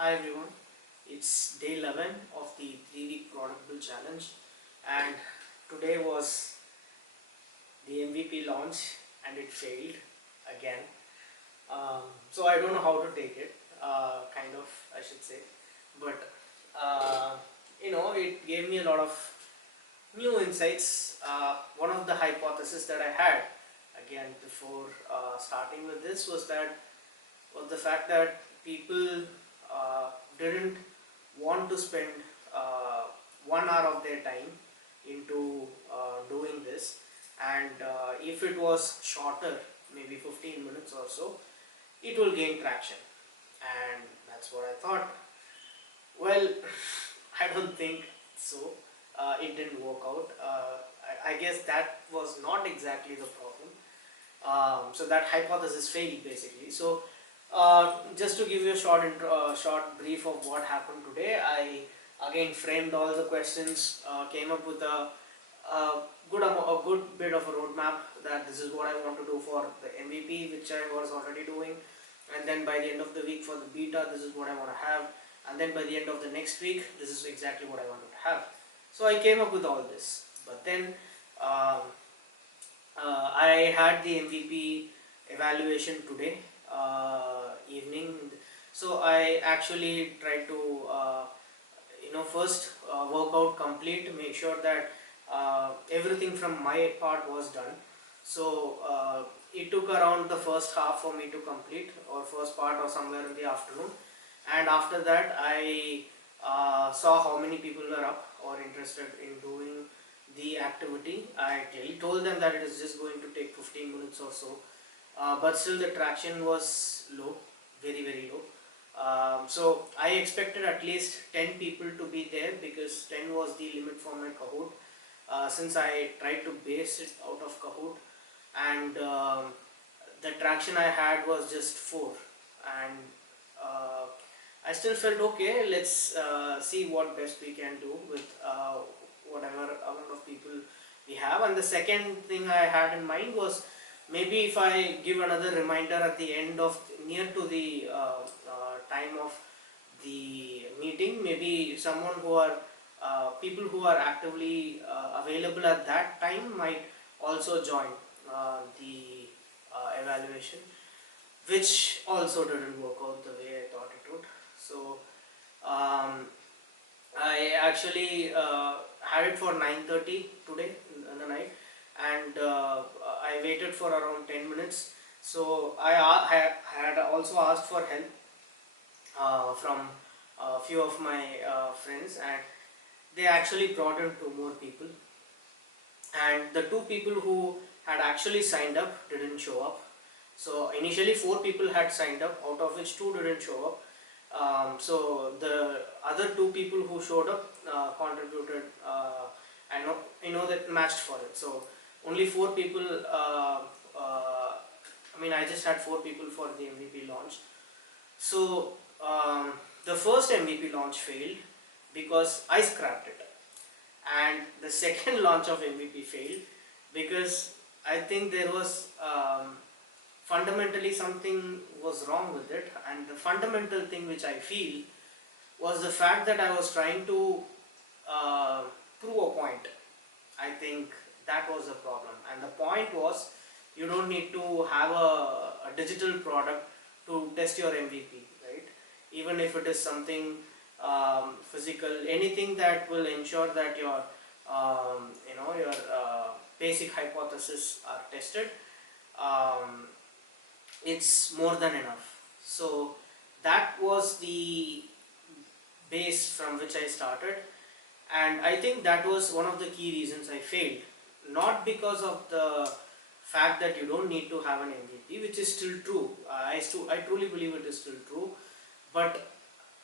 Hi everyone, it's day 11 of the 3-week product build challenge, and today was the MVP launch and it failed again. So I don't know how to take it, kind of, I should say, but it gave me a lot of new insights. One of the hypotheses that I had again before starting with this was the fact that people didn't want to spend uh, 1 hour of their time into doing this, and if it was shorter, maybe 15 minutes or so, it will gain traction. And that's what I thought. Well, I don't think so. It didn't work out. I guess that was not exactly the problem. So that hypothesis failed basically. So just to give you a short brief of what happened today, I again framed all the questions, came up with a good bit of a roadmap that this is what I want to do for the MVP, which I was already doing, and then by the end of the week for the beta, this is what I want to have, and then by the end of the next week, this is exactly what I wanted to have. So I came up with all this, but then um, I had the MVP evaluation today evening, so I actually tried to first work out complete, make sure that everything from my part was done. So it took around the first half for me to complete, or first part, or somewhere in the afternoon, and after that I saw how many people were up or interested in doing the activity. I clearly told them that it is just going to take 15 minutes or so, but still the traction was low, very low. So I expected at least 10 people to be there, because 10 was the limit for my Kahoot, since I tried to base it out of Kahoot, and the traction I had was just 4, and uh, I still felt okay, let's see what best we can do with whatever amount of people we have. And the second thing I had in mind was, maybe if I give another reminder at the end of, near to the time of the meeting, maybe someone who are people who are actively available at that time might also join the evaluation, which also didn't work out the way I thought it would. So um, I actually had it for 9:30 today in the night, and I waited for around 10 minutes. So I had also asked for help from a few of my friends, and they actually brought in 2 more people, and the 2 people who had actually signed up didn't show up. So initially 4 people had signed up, out of which 2 didn't show up. So the other 2 people who showed up contributed. I know that matched for it. So only 4 people. I just had 4 people for the MVP launch. So the first MVP launch failed because I scrapped it, and the second launch of MVP failed because I think there was fundamentally something was wrong with it, and the fundamental thing which I feel was the fact that I was trying to uh, prove a point. I think that was the problem, and the point was, you don't need to have a digital product to test your MVP, right? Even if it is something physical, anything that will ensure that your your basic hypotheses are tested, um, it's more than enough. So that was the base from which I started, and I think that was one of the key reasons I failed. Not because of the fact that you don't need to have an MVP, which is still true. I truly believe it is still true, but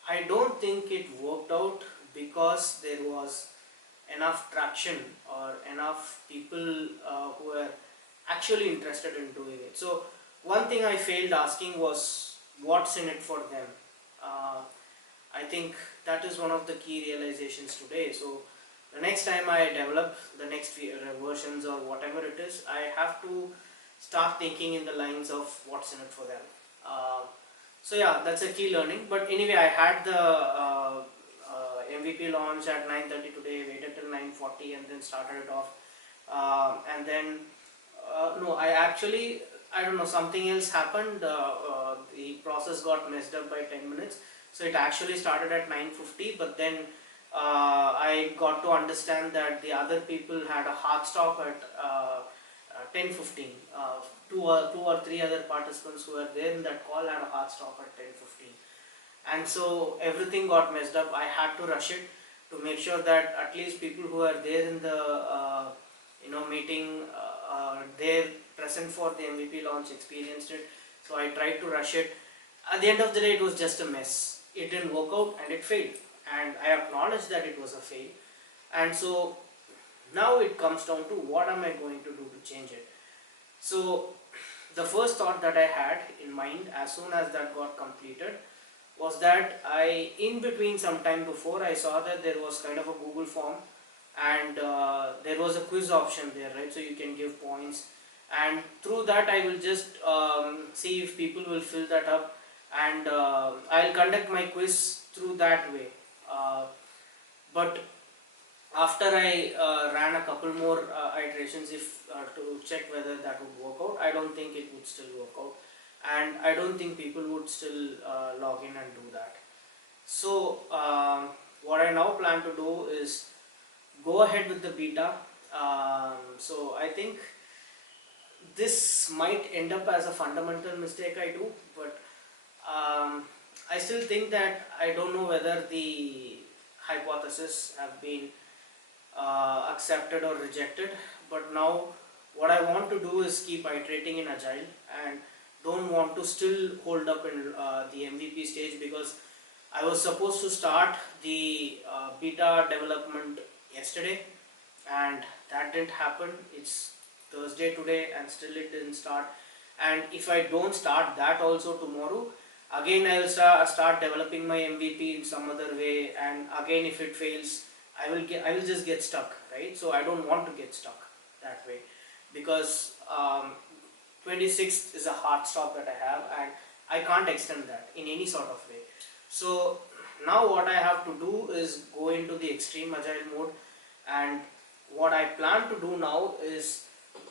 I don't think it worked out because there was enough traction or enough people who were actually interested in doing it. So one thing I failed asking was, what's in it for them? Uh, I think that is one of the key realizations today. So the next time I develop the next versions or whatever it is, I have to start thinking in the lines of what's in it for them. So yeah, that's a key learning. But anyway, I had the MVP launch at 9:30 today, waited till 9:40 and then started it off. And then no, I don't know, something else happened. The process got messed up by 10 minutes. So it actually started at 9:50, but then I got to understand that the other people had a hard stop at 10:15. Two or three other participants who were there in that call had a hard stop at 10:15, and so everything got messed up. I had to rush it to make sure that at least people who are there in the meeting, there present for the MVP launch, experienced it. So I tried to rush it. At the end of the day, it was just a mess. It didn't work out and it failed, and I acknowledged that it was a fail. And so now it comes down to what am I going to do to change it. So the first thought that I had in mind as soon as that got completed was that in between, some time before, I saw that there was kind of a Google form, and there was a quiz option there, right? So you can give points, and through that I will just see if people will fill that up, and I'll conduct my quiz through that way. But after I ran a couple more iterations if to check whether that would work out, I don't think it would still work out, and I don't think people would still log in and do that. So what I now plan to do is go ahead with the beta. So I think this might end up as a fundamental mistake I do, but I still think that I don't know whether the hypothesis have been accepted or rejected. But now what I want to do is keep iterating in agile, and don't want to still hold up in the MVP stage, because I was supposed to start the beta development yesterday, and that didn't happen. It's Thursday today and still it didn't start. And if I don't start that also tomorrow, again I will start developing my MVP in some other way, and again if it fails, I will just get stuck, right? So I don't want to get stuck that way, because 26th is a hard stop that I have, and I can't extend that in any sort of way. So now what I have to do is go into the extreme agile mode, and what I plan to do now is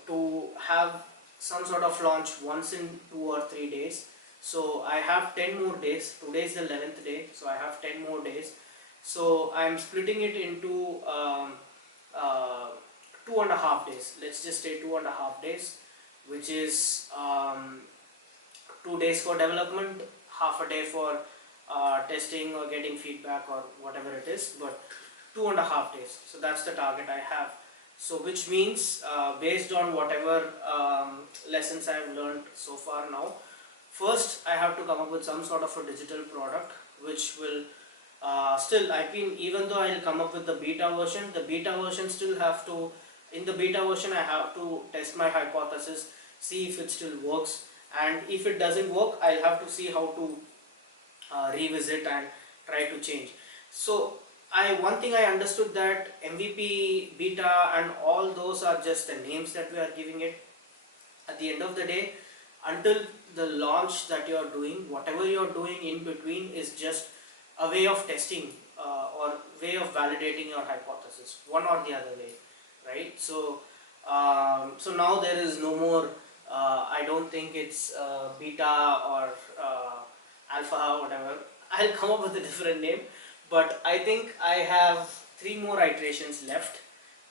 to have some sort of launch once in 2 or 3 days. So I have 10 more days. Today is the 11th day, so I have 10 more days. So I am splitting it into 2.5 days. Let's just say 2.5 days, which is 2 days for development, half a day for testing or getting feedback or whatever it is, but 2.5 days. So that's the target I have. So which means based on whatever lessons I have learned so far now, first I have to come up with some sort of a digital product which will even though I'll come up with the beta version still have to, in the beta version I have to test my hypothesis, see if it still works, and if it doesn't work, I'll have to see how to revisit and try to change. So one thing I understood, that MVP, beta and all those are just the names that we are giving it. At the end of the day, until the launch that you are doing, whatever you are doing in between is just a way of testing or way of validating your hypothesis, one or the other way, right? So so now there is no more I don't think it's beta or alpha, whatever. I'll come up with a different name, but I think I have 3 more iterations left,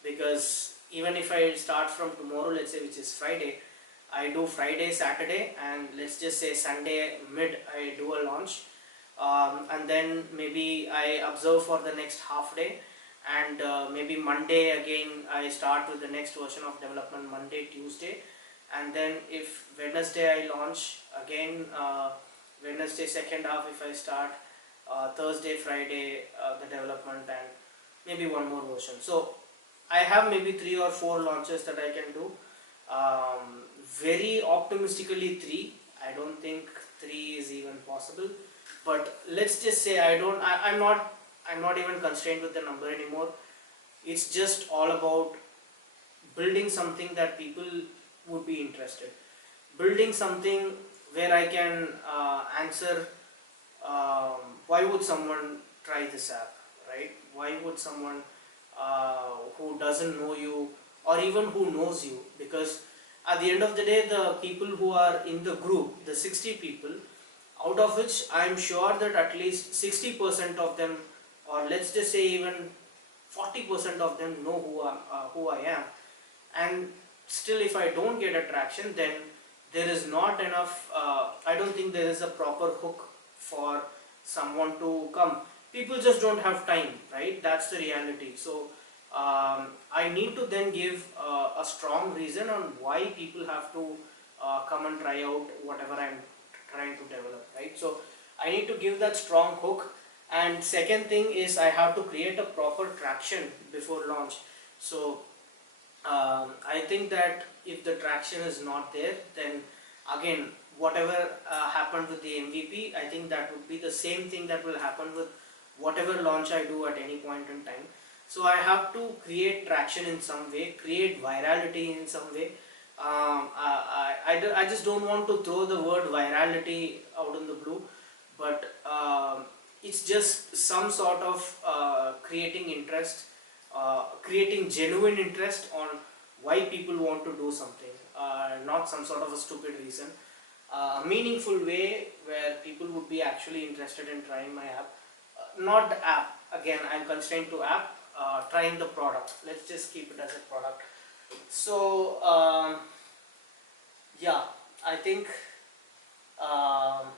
because even if I start from tomorrow, let's say, which is Friday, I do Friday, Saturday, and let's just say Sunday mid I do a launch, and then maybe I observe for the next half day, and maybe Monday again I start with the next version of development, Monday, Tuesday, and then if Wednesday I launch again, Wednesday second half if I start, Thursday, Friday the development, and maybe one more version. So I have maybe 3 or 4 launches that I can do. Very optimistically 3. I don't think 3 is even possible, but let's just say I'm not even constrained with the number anymore. It's just all about building something that people would be interested, building something where I can answer why would someone try this app, right? Why would someone who doesn't know you or even who knows you? Because at the end of the day, the people who are in the group, the 60 people, out of which I am sure that at least 60% of them, or let's just say even 40% of them know who I am, and still if I don't get attraction, then there is not enough, I don't think there is a proper hook for someone to come. People just don't have time, right? That's the reality. So I need to then give a strong reason on why people have to come and try out whatever I'm trying to develop, right? So I need to give that strong hook. And second thing is I have to create a proper traction before launch. So I think that if the traction is not there, then again, whatever happened with the MVP, I think that would be the same thing that will happen with whatever launch I do at any point in time. So I have to create traction in some way, create virality in some way. I just don't want to throw the word virality out in the blue, but it's just some sort of creating interest, creating genuine interest on why people want to do something, not some sort of a stupid reason. A meaningful way where people would be actually interested in trying my app. Not the app, again I'm constrained to app, trying the product. Let's just keep it as a product. So yeah, I think um,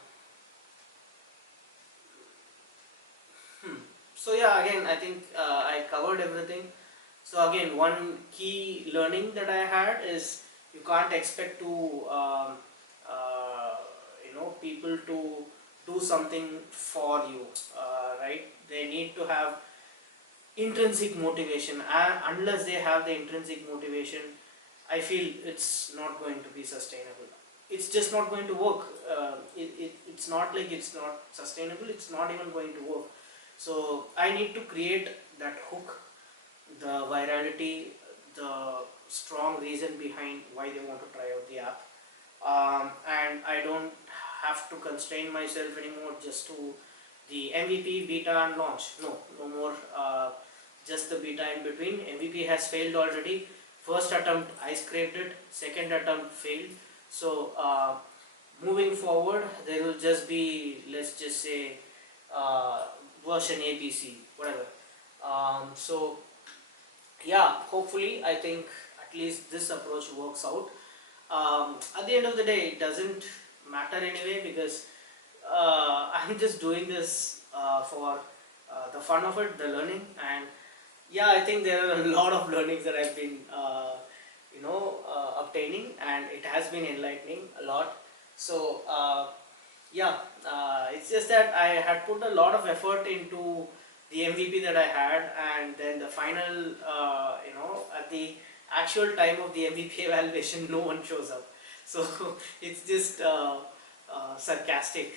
so yeah, again I think I covered everything. So again, one key learning that I had is you can't expect to people to do something for you, right? They need to have intrinsic motivation, and unless they have the intrinsic motivation, I feel it's not going to be sustainable. It's just not going to work. It's not like it's not sustainable, it's not even going to work. So I need to create that hook, the virality, the strong reason behind why they want to try out the app. And I don't have to constrain myself anymore just to the MVP, beta and launch. No more just the beta in between. MVP has failed already. First attempt I scraped it, second attempt failed. So moving forward there will just be, let's just say, version ABC, whatever. So yeah, hopefully I think at least this approach works out. At the end of the day, it doesn't matter anyway, because I'm just doing this for the fun of it, the learning. And yeah, I think there are a lot of learnings that I've been obtaining, and it has been enlightening a lot. So yeah, it's just that I had put a lot of effort into the MVP that I had, and then the final, at the actual time of the MVP evaluation, no one shows up. So it's just sarcastic.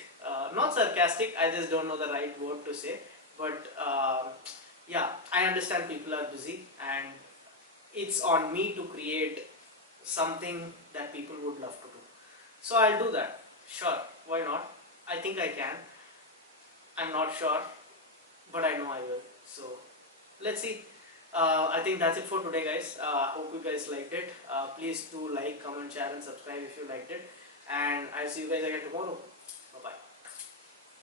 Not sarcastic, I just don't know the right word to say. But yeah, I understand people are busy, and it's on me to create something that people would love to do. So I'll do that. Sure, why not? I think I can. I'm not sure, but I know I will. So let's see. I think that's it for today, guys. Hope you guys liked it. Please do like, comment, share and subscribe if you liked it. And I'll see you guys again tomorrow. Bye bye.